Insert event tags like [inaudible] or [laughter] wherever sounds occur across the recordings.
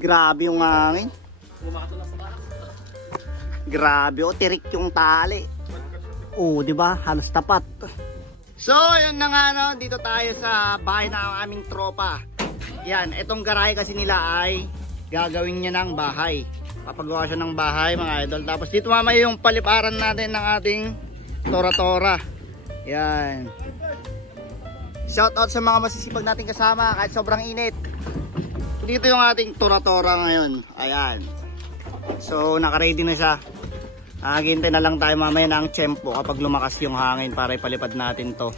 Grabe yung hangin. Grabe, o tirik yung tali. Oo, di ba? Halos tapat. So, yun na nga no, dito tayo sa bahay ng aming tropa. Yan, itong garahe kasi nila ay gagawin niya ng bahay. Papagawa siya ng bahay mga idol. Tapos dito mamaya yung paliparan natin ng ating tora-tora. Yan. Shout out sa mga masisipag nating kasama kahit sobrang init. Dito yung ating tora-tora ngayon. Ayan. So, naka-ready na siya. Aginte na lang tayo mamaya ng tsempo kapag lumakas yung hangin para ipalipad natin to.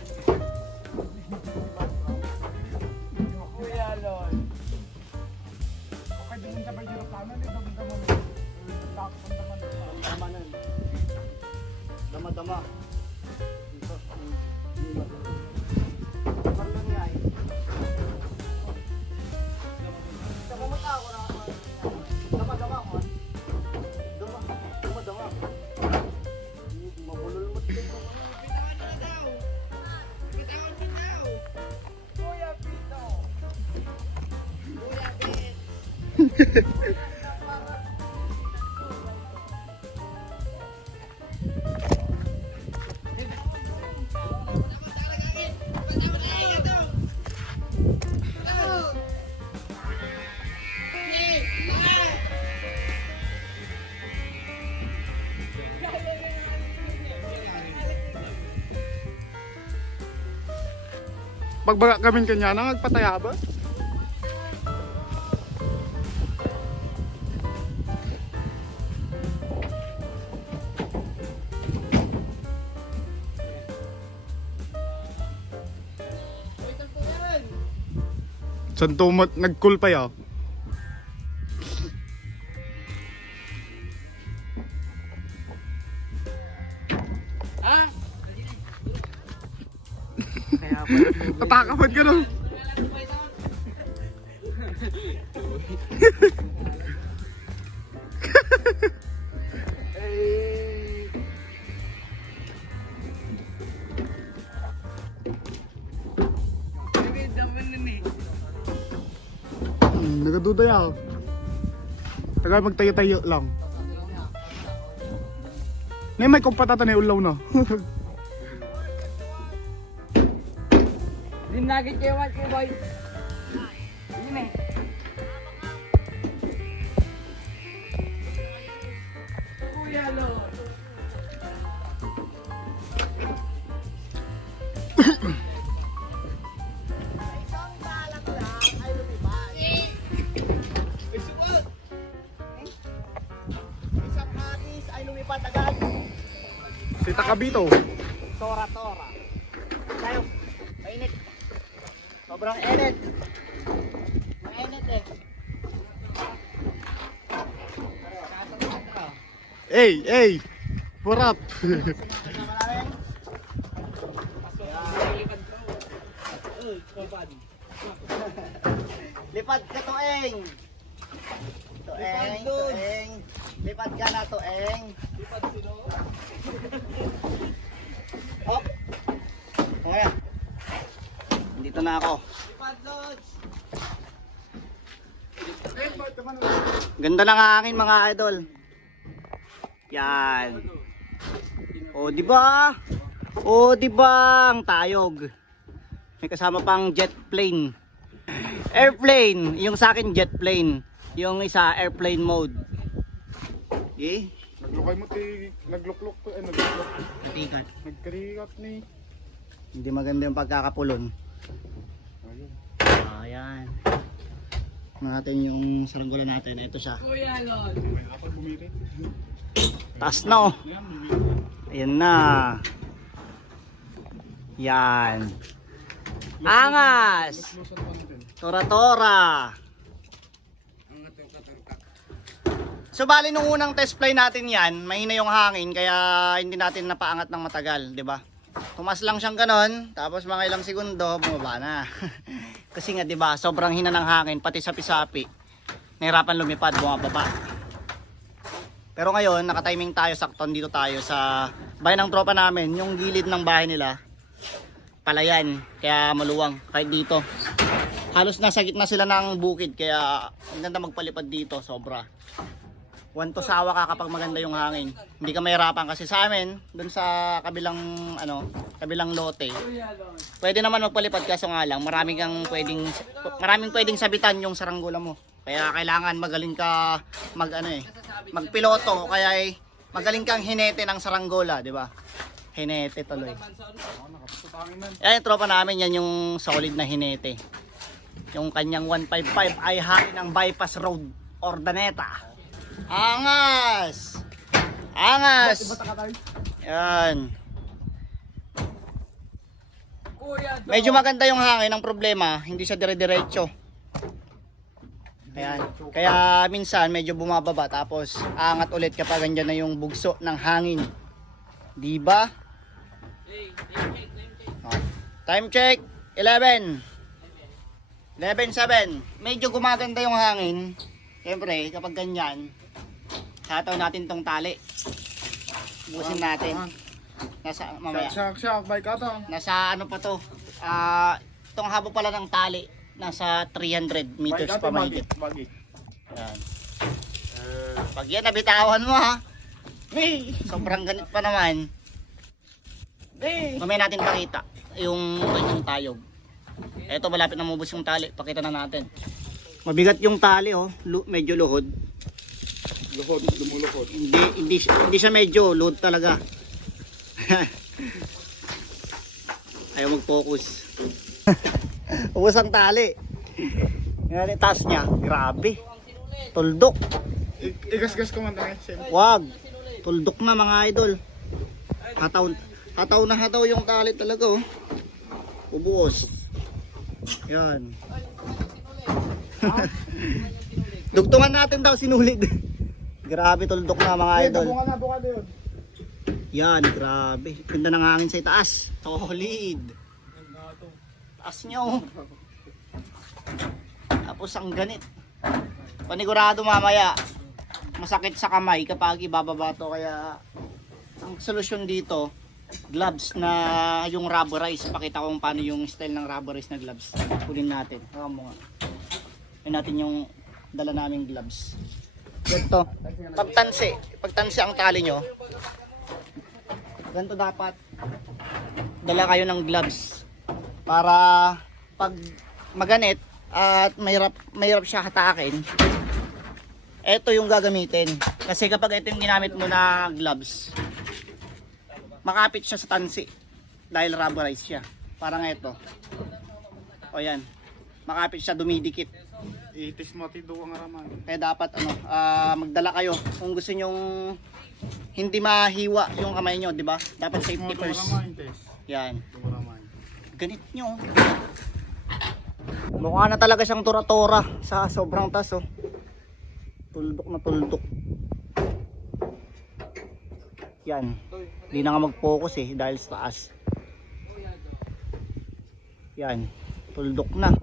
Kuya Lon. Okay, Pagbaga kami kanya na magpataya ba? San tumot nag-cool pa yaw? Ah! Tatakapan ka no? [laughs] nagaduda yaw. Tagal magtayo-tayo lang. Nay may kung patata na ulaw na. Din lagi kayo mat kayo boy. Si Takabito. Tora-tora. Tayo. Mainit. Sobrang init. Mainit eh. Hey, hey. What up? Lipad ka tueng. Tueng, tueng. Lipad ka na tueng. Lipad sino? Oh. Ngayon. Dito na ako. Ganda ng hangin mga idol. Yan. O, di ba? O, di ba? Ang tayog. May kasama pang jet plane. Airplane. Yung sa akin jet plane. Yung isa airplane mode. Okay? Naglukay mo ti nagluklok ko eh nagluklok. Tikat. Nagkarikat ni. Hindi maganda yung pagkakapulon. Ayun. Ayan. Natin yung saranggola natin. Ito siya. Kuya lo. May dapat bumili. Taas na oh. Ayan na. Yan. Angas! Tora-tora. So bali nung unang test fly natin yan, mahina yung hangin kaya hindi natin napaangat ng matagal, 'di ba? Tumas lang siyang ganon, tapos mga ilang segundo bumaba na. [laughs] Kasi nga 'di ba, sobrang hina ng hangin pati sa pisapi. Nahirapan lumipad, bumababa. Pero ngayon, naka-timing tayo, sakton dito tayo sa bahay ng tropa namin, yung gilid ng bahay nila. Palayan, kaya maluwang kahit dito. halos nasa gitna sila ng bukid kaya ang ganda magpalipad dito sobra. One to sawa ka kapag maganda yung hangin. Hindi ka mahirapan kasi sa amin, dun sa kabilang ano, kabilang lote. Pwede naman magpalipad kaso nga lang, maraming kang pwedeng maraming pwedeng sabitan yung saranggola mo. Kaya kailangan magaling ka mag ano eh, magpiloto kaya eh, magaling kang hinete ng saranggola, di ba? Hinete tuloy. Yan yung tropa namin, yan yung solid na hinete. Yung kanyang 155 ay hari ng bypass road, Ordaneta. Angas! Angas! Yan. Medyo maganda yung hangin. Ang problema, hindi siya dire-diretso. Ayan. Kaya minsan medyo bumababa tapos angat ulit kapag andyan na yung bugso ng hangin. Di ba? Oh. Time check 11. 11.7. Medyo gumaganda yung hangin. Siyempre, kapag ganyan, hataw natin tong tali. Busin natin. Nasa, mamaya. Shock, shock, bike ata. Nasa ano pa to? Ah, itong haba pala ng tali nasa 300 meters pa mahigit. bagi. Yan. Pag yan nabitawan mo ha. Hey, sobrang ganit pa naman. Hey! Mamaya natin pakita yung yung tayog. Eto malapit na mubos yung tali. Pakita na natin. Mabigat yung tali oh. Lu- medyo luhod. Luhod, lumuluhod. Hindi hindi siya- hindi siya medyo load talaga. [laughs] Ayaw mag-focus. [laughs] Ubus ang tali. Yung taas niya. Grabe. Tuldok. Igas-gas ko man. Siyempre. Wag. Tuldok na mga idol. Hataw, hataw na hataw yung tali talaga oh. Ubuos. Yan. [laughs] Dugtungan natin daw sinulid. [laughs] Grabe tuldok na mga idol. Yan, grabe. Ganda ng hangin sa itaas. Solid. Taas nyo. Tapos ang ganit. Panigurado mamaya. Masakit sa kamay kapag ibababa to. Kaya ang solusyon dito, gloves na yung rubberize. Pakita ko kung paano yung style ng rubberize na gloves. Kunin natin. Hawakan mo nga. Yan natin yung dala naming gloves. Ganito. Pagtansi. Pagtansi ang tali nyo, ganito dapat dala kayo ng gloves. Para pag maganit at mahirap mahirap siya hatakin ito yung gagamitin. Kasi kapag ito yung ginamit mo na gloves makapit siya sa tansi dahil rubberized siya. Parang ito o yan. Makapit siya dumidikit Itis mo, tido ang araman. kaya dapat ano ah, magdala kayo kung gusto nyong hindi mahiwa yung kamay nyo di ba dapat safety first yan ganit nyo. Mukha na talaga siyang tora-tora sa sobrang taas oh. Tuldok na tuldok. Yan. Hindi na nga mag-focus eh dahil sa taas. Yan. Tuldok na.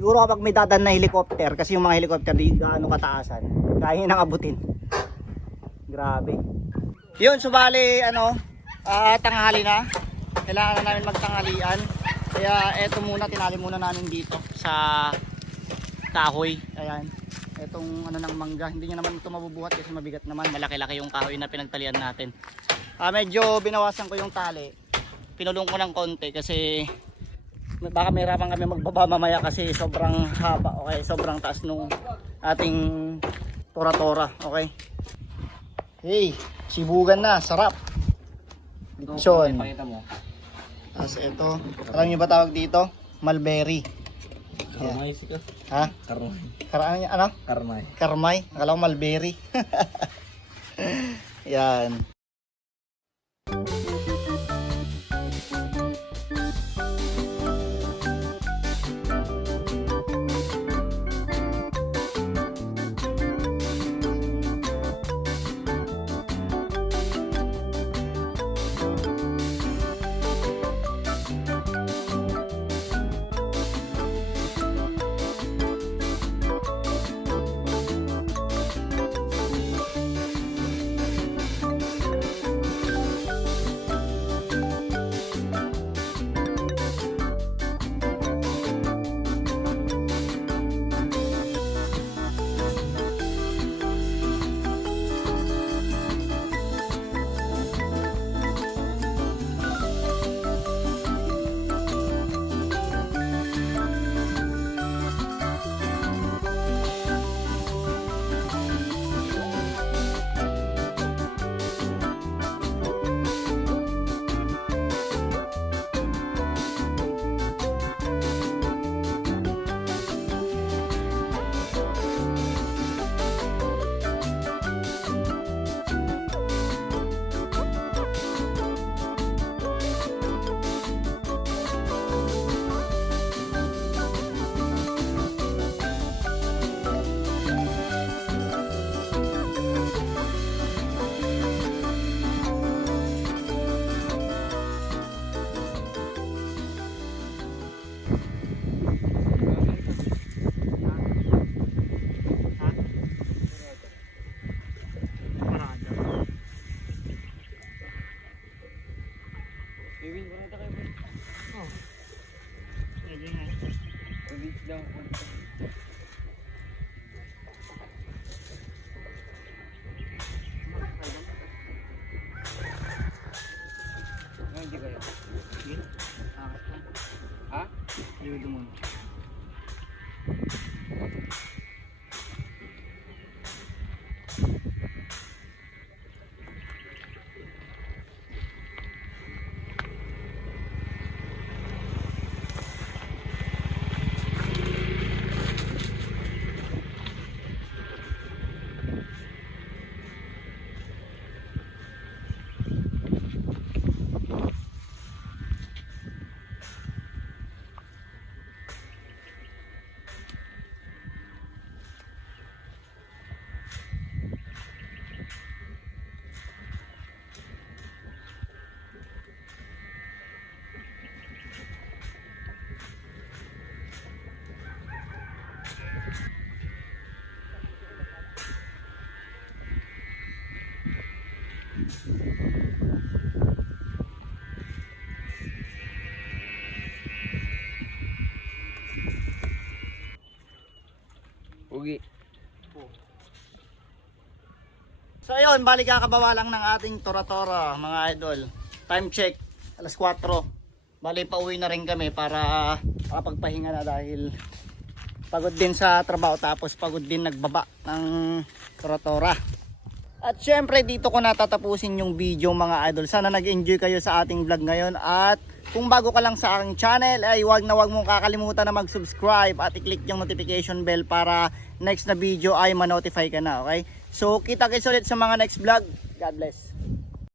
Siguro kapag may dadan na helicopter kasi yung mga helicopter di gaano kataasan. Kaya nang abutin. Grabe. Yun, subali ano, ah tanghali na. Kailangan na namin magtanghalian. Kaya eto muna, tinali muna namin dito sa kahoy. Ayan. Etong ano ng mangga. Hindi niya naman ito mabubuhat kasi mabigat naman. Malaki-laki yung kahoy na pinagtalian natin. Ah, medyo binawasan ko yung tali. Pinulong ko ng konti kasi baka mahirapan kami magbaba mamaya kasi sobrang haba. Okay, sobrang taas nung ating tora-tora. Okay. Hey, sibugan na. Sarap. Lechon. Tapos ito, alam niyo ba tawag dito? Mulberry. Karmay sika. Ha? Karmay. Kara ano? ano? Karmay. Karmay? Akala ko mulberry. [laughs] Yan. you Ugi. So ayun, balik kakababa lang ng ating Tora-Tora mga idol. Time check, alas 4. Bali pa uwi na rin kami para ah, makapagpahinga na dahil pagod din sa trabaho tapos pagod din nagbaba ng Tora-Tora. At syempre dito ko natatapusin yung video mga idol. Sana nag-enjoy kayo sa ating vlog ngayon at kung bago ka lang sa aking channel ay wag na wag mong kakalimutan na mag-subscribe at i-click yung notification bell para next na video ay ma-notify ka na, okay? So kita kits ulit sa mga next vlog. God bless.